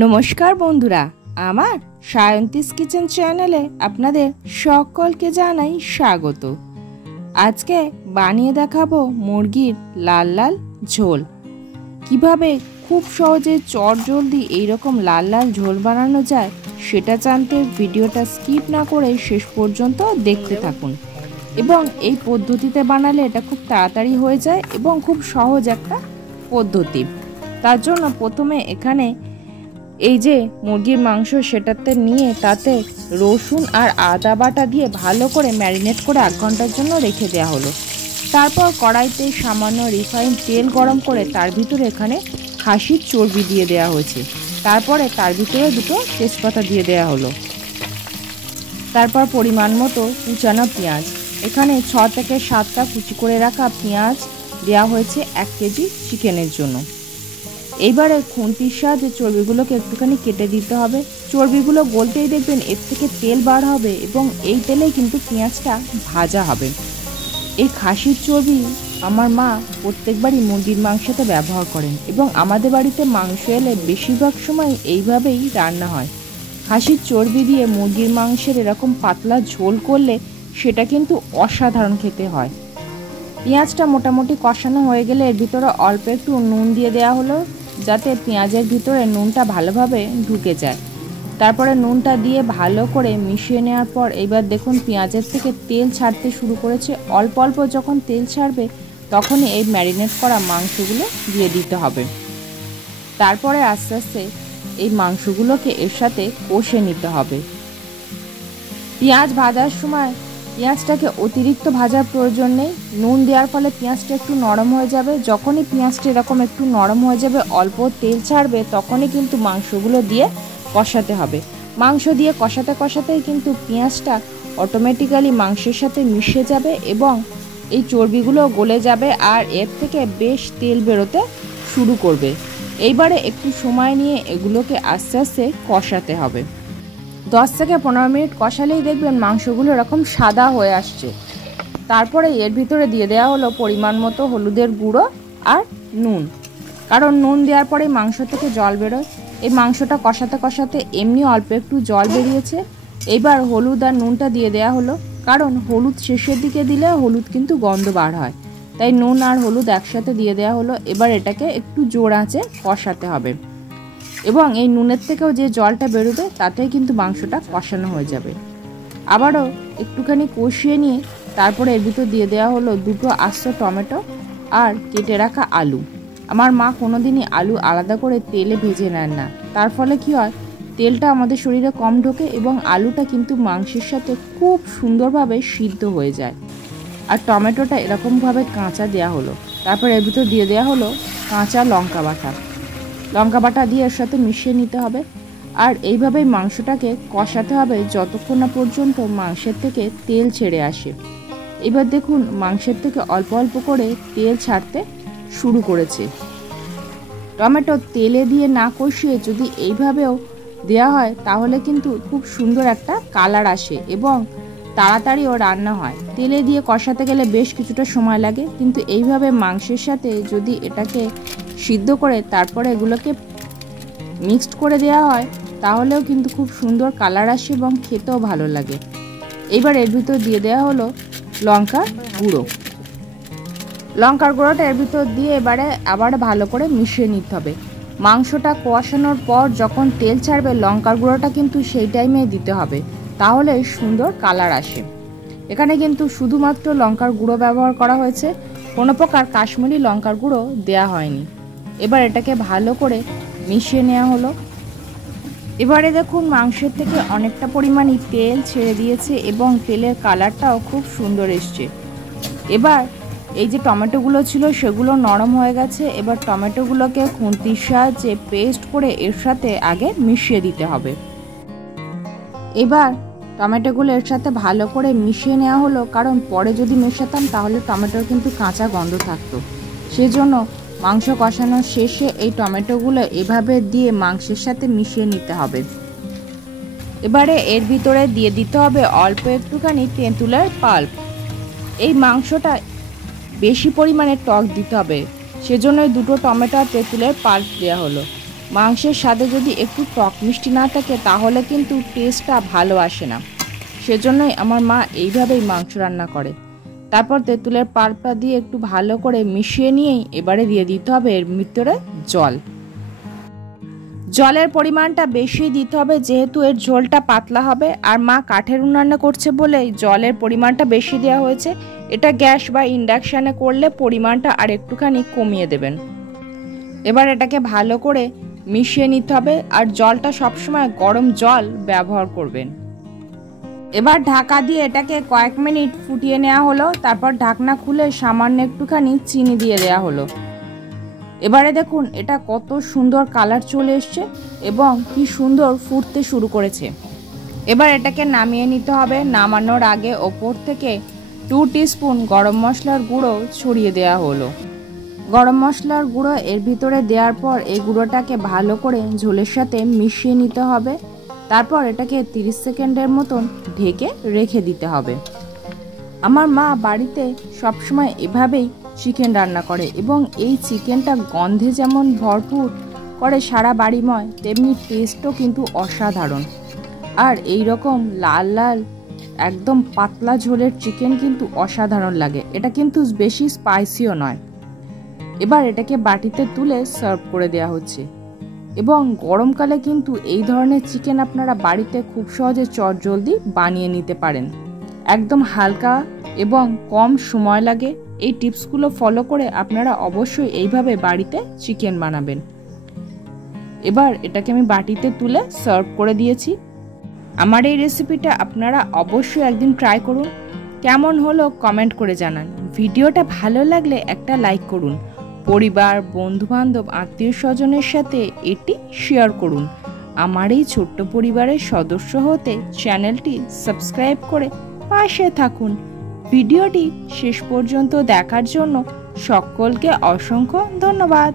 নমস্কার বন্ধুরা, আমার সায়ন্তিস কিচেন চ্যানেলে আপনাদের সকলকে জানাই স্বাগত। আজকে বানিয়ে দেখাবো মুরগির লাল লাল ঝোল। কিভাবে খুব সহজে চটজলদি এইরকম লাল লাল ঝোল বানানো যায় সেটা জানতে ভিডিওটা স্কিপ না করে শেষ পর্যন্ত দেখতে থাকুন। এবং এই পদ্ধতিতে বানালে এটা খুব তাড়াতাড়ি হয়ে যায় এবং খুব সহজ একটা পদ্ধতি। তার জন্য প্রথমে এখানে এই যে মুরগির মাংস সেটাতে নিয়ে তাতে রসুন আর আদা বাটা দিয়ে ভালো করে ম্যারিনেট করে 1 ঘন্টার জন্য রেখে দেওয়া হলো। তারপর কড়াইতে সামান্য রিফাইন তেল গরম করে তার ভিতরে এখানে খাসির চর্বি দিয়ে দেওয়া হয়েছে। তারপরে তার ভিতরে 2টো তেজপাতা দিয়ে দেওয়া হলো। তারপর পরিমাণ মতো কুচানো পেঁয়াজ, এখানে 6 থেকে 7টা কুচি করে রাখা পেঁয়াজ দেওয়া হয়েছে 1 কেজি চিকেনের জন্য। এইবারে খুন্তির সাহায্যে চর্বিগুলোকে একটুখানি কেটে দিতে হবে। চর্বিগুলো গলতেই দেখবেন এর থেকে তেল বার হবে এবং এই তেলেই কিন্তু পেঁয়াজটা ভাজা হবে। এই খাসির চর্বি আমার মা প্রত্যেকবারই মুরগির মাংসতে ব্যবহার করেন এবং আমাদের বাড়িতে মাংস এলে বেশিরভাগ সময় এইভাবেই রান্না হয়। খাসির চর্বি দিয়ে মুরগির মাংসের এরকম পাতলা ঝোল করলে সেটা কিন্তু অসাধারণ খেতে হয়। পেঁয়াজটা মোটামুটি কষানো হয়ে গেলে এর ভিতরে অল্প একটু নুন দিয়ে দেওয়া হলো, যাতে পেঁয়াজের ভিতরে নুনটা ভালোভাবে ঢুকে যায়। তারপরে নুনটা দিয়ে ভালো করে মিশিয়ে নেওয়ার পর এবার দেখুন পেঁয়াজের থেকে তেল ছাড়তে শুরু করেছে। অল্প অল্প যখন তেল ছাড়বে তখনই এই ম্যারিনেট করা মাংসগুলো দিয়ে দিতে হবে। তারপরে আস্তে আস্তে এই মাংসগুলোকে এর সাথে কষে নিতে হবে। পেঁয়াজ ভাজার সময় পেঁয়াজটাকে অতিরিক্ত ভাজার প্রয়োজন নেই। নুন দেওয়ার ফলে পেঁয়াজটা একটু নরম হয়ে যাবে। যখনই পেঁয়াজটা এরকম একটু নরম হয়ে যাবে, অল্প তেল ছাড়বে, তখনই কিন্তু মাংসগুলো দিয়ে কষাতে হবে। মাংস দিয়ে কষাতে কষাতেই কিন্তু পেঁয়াজটা অটোমেটিক্যালি মাংসের সাথে মিশে যাবে এবং এই চর্বিগুলো গলে যাবে আর এর থেকে বেশ তেল বেরোতে শুরু করবে। এইবারে একটু সময় নিয়ে এগুলোকে আস্তে আস্তে কষাতে হবে। 10 থেকে 15 মিনিট কষালেই দেখবেন মাংসগুলো এরকম সাদা হয়ে আসছে। তারপরে এর ভিতরে দিয়ে দেওয়া হলো পরিমাণ মতো হলুদের গুঁড়ো আর নুন, কারণ নুন দেওয়ার পরে মাংস থেকে জল বেরোয়। এই মাংসটা কষাতে কষাতে এমনি অল্প একটু জল বেরিয়েছে। এবার হলুদ আর নুনটা দিয়ে দেওয়া হলো, কারণ হলুদ শেষের দিকে দিলে হলুদ কিন্তু গন্ধ বার হয়, তাই নুন আর হলুদ একসাথে দিয়ে দেওয়া হলো। এবার এটাকে একটু জোর আঁচে কষাতে হবে এবং এই নুনের থেকেও যে জলটা বেরোবে তাতেই কিন্তু মাংসটা কষানো হয়ে যাবে। আবারও একটুখানি কষিয়ে নিয়ে তারপরে এর ভিতর দিয়ে দেওয়া হলো 2টো আস্ত টমেটো আর কেটে রাখা আলু। আমার মা কোনোদিনই আলু আলাদা করে তেলে ভেজে নেন না, তার ফলে কি হয়, তেলটা আমাদের শরীরে কম ঢোকে এবং আলুটা কিন্তু মাংসের সাথে খুব সুন্দরভাবে সিদ্ধ হয়ে যায়। আর টমেটোটা এরকমভাবে কাঁচা দেওয়া হলো। তারপর এর ভিতর দিয়ে দেওয়া হলো কাঁচা লঙ্কা বাটা দিয়ে এর সাথে মিশিয়ে নিতে হবে। আর এইভাবেই মাংসটাকে কষাতে হবে যতক্ষণ না পর্যন্ত মাংসের থেকে তেল ছেড়ে আসে। এবার দেখুন মাংসের থেকে অল্প অল্প করে তেল ছাড়তে শুরু করেছে। টমেটো তেলে দিয়ে না কষিয়ে যদি এইভাবেও দেওয়া হয় তাহলে কিন্তু খুব সুন্দর একটা কালার আসে এবং তাড়াতাড়িও রান্না হয়। তেলে দিয়ে কষাতে গেলে বেশ কিছুটা সময় লাগে, কিন্তু এইভাবে মাংসের সাথে যদি এটাকে সিদ্ধ করে তারপরে এগুলোকে মিক্সড করে দেওয়া হয় তাহলেও কিন্তু খুব সুন্দর কালার আসে এবং খেতেও ভালো লাগে। এবার এর ভিতর দিয়ে দেওয়া হলো লঙ্কার গুঁড়োটা এর ভিতর দিয়ে এবারে আবার ভালো করে মিশিয়ে নিতে হবে। মাংসটা কষানোর পর যখন তেল ছাড়বে লঙ্কার গুঁড়োটা কিন্তু সেই টাইমে দিতে হবে, তাহলে সুন্দর কালার আসে। এখানে কিন্তু শুধুমাত্র লঙ্কার গুঁড়ো ব্যবহার করা হয়েছে, কোনো প্রকার কাশ্মীরি লঙ্কার গুঁড়ো দেওয়া হয়নি। এবার এটাকে ভালো করে মিশিয়ে নেওয়া হলো। এবারে দেখুন মাংসের থেকে অনেকটা পরিমাণই তেল ছেড়ে দিয়েছে এবং তেলের কালারটাও খুব সুন্দর এসছে। এবার এই যে টমেটোগুলো ছিল সেগুলো নরম হয়ে গেছে। এবার টমেটোগুলোকে খুন্তির সাহায্যে পেস্ট করে এর সাথে আগে মিশিয়ে দিতে হবে। এবার টমেটোগুলো এর সাথে ভালো করে মিশিয়ে নেওয়া হলো, কারণ পরে যদি মেশাতাম তাহলে টমেটোর কিন্তু কাঁচা গন্ধ থাকতো। সেজন্য মাংস কষানোর শেষে এই টমেটোগুলো এভাবে দিয়ে মাংসের সাথে মিশিয়ে নিতে হবে। এবারে এর ভিতরে দিয়ে দিতে হবে অল্প একটুখানি তেঁতুলের পাল্প। এই মাংসটা বেশি পরিমাণে টক দিতে হবে, সেজন্য 2টো টমেটো আর তেঁতুলের পাল্প দেওয়া হলো। মাংসের স্বাদে যদি একটু টক মিষ্টি না থাকে তাহলে কিন্তু টেস্টটা ভালো আসে না। সেজন্যই আমার মা এইভাবেই মাংস রান্না করে। তারপর তেঁতুলের পাল্পটা দিয়ে একটু ভালো করে মিশিয়ে নিয়েই এবারে দিয়ে দিতে হবে এর ভিতরে জল। জলের পরিমাণটা বেশি দিতে হবে, যেহেতু এর ঝোলটা পাতলা হবে। আর মা কাঠের উনুনে করছে বলে জলের পরিমাণটা বেশি দেওয়া হয়েছে। এটা গ্যাস বা ইন্ডাকশানে করলে পরিমাণটা আর একটুখানি কমিয়ে দেবেন। এবার এটাকে ভালো করে মিশিয়ে নিতে হবে, আর জলটা সবসময় গরম জল ব্যবহার করবেন। এবার ঢাকা দিয়ে এটাকে কয়েক মিনিট ফুটিয়ে নেওয়া হলো। তারপর ঢাকনা খুলে সামান্য একটুখানি চিনি দিয়ে দেওয়া হলো। এবারে দেখুন এটা কত সুন্দর কালার চলে এসছে এবং কি সুন্দর ফুটতে শুরু করেছে। এবার এটাকে নামিয়ে নিতে হবে। নামানোর আগে ওপর থেকে 2 টিস্পুন গরম মশলার গুঁড়ো ছড়িয়ে দেওয়া হলো। গরম মশলার গুঁড়ো এর ভিতরে দেওয়ার পর এই গুঁড়োটাকে ভালো করে ঝোলের সাথে মিশিয়ে নিতে হবে। তারপর এটাকে 30 সেকেন্ডের মতন ঢেকে রেখে দিতে হবে। আমার মা বাড়িতে সবসময় এভাবেই চিকেন রান্না করে এবং এই চিকেনটা গন্ধে যেমন ভরপুর করে সারা বাড়িময়, তেমনি টেস্টও কিন্তু অসাধারণ। আর এই রকম লাল লাল একদম পাতলা ঝোলের চিকেন কিন্তু অসাধারণ লাগে। এটা কিন্তু বেশি স্পাইসিও নয়। এবার এটাকে বাটিতে তুলে সার্ভ করে দেওয়া হচ্ছে। এবং গরমকালে কিন্তু এই ধরনের চিকেন আপনারা বাড়িতে খুব সহজে চটজলদি বানিয়ে নিতে পারেন। একদম হালকা এবং কম সময় লাগে। এই টিপসগুলো ফলো করে আপনারা অবশ্যই এইভাবে বাড়িতে চিকেন বানাবেন। এবার এটাকে আমি বাটিতে তুলে সার্ভ করে দিয়েছি। আমার এই রেসিপিটা আপনারা অবশ্যই একদিন ট্রাই করুন। কেমন হলো কমেন্ট করে জানান। ভিডিওটা ভালো লাগলে একটা লাইক করুন। পরিবার, বন্ধুবান্ধব, আত্মীয় স্বজনের সাথে এটি শেয়ার করুন। আমার এই ছোট্ট পরিবারের সদস্য হতে চ্যানেলটি সাবস্ক্রাইব করে পাশে থাকুন। ভিডিওটি শেষ পর্যন্ত দেখার জন্য সকলকে অসংখ্য ধন্যবাদ।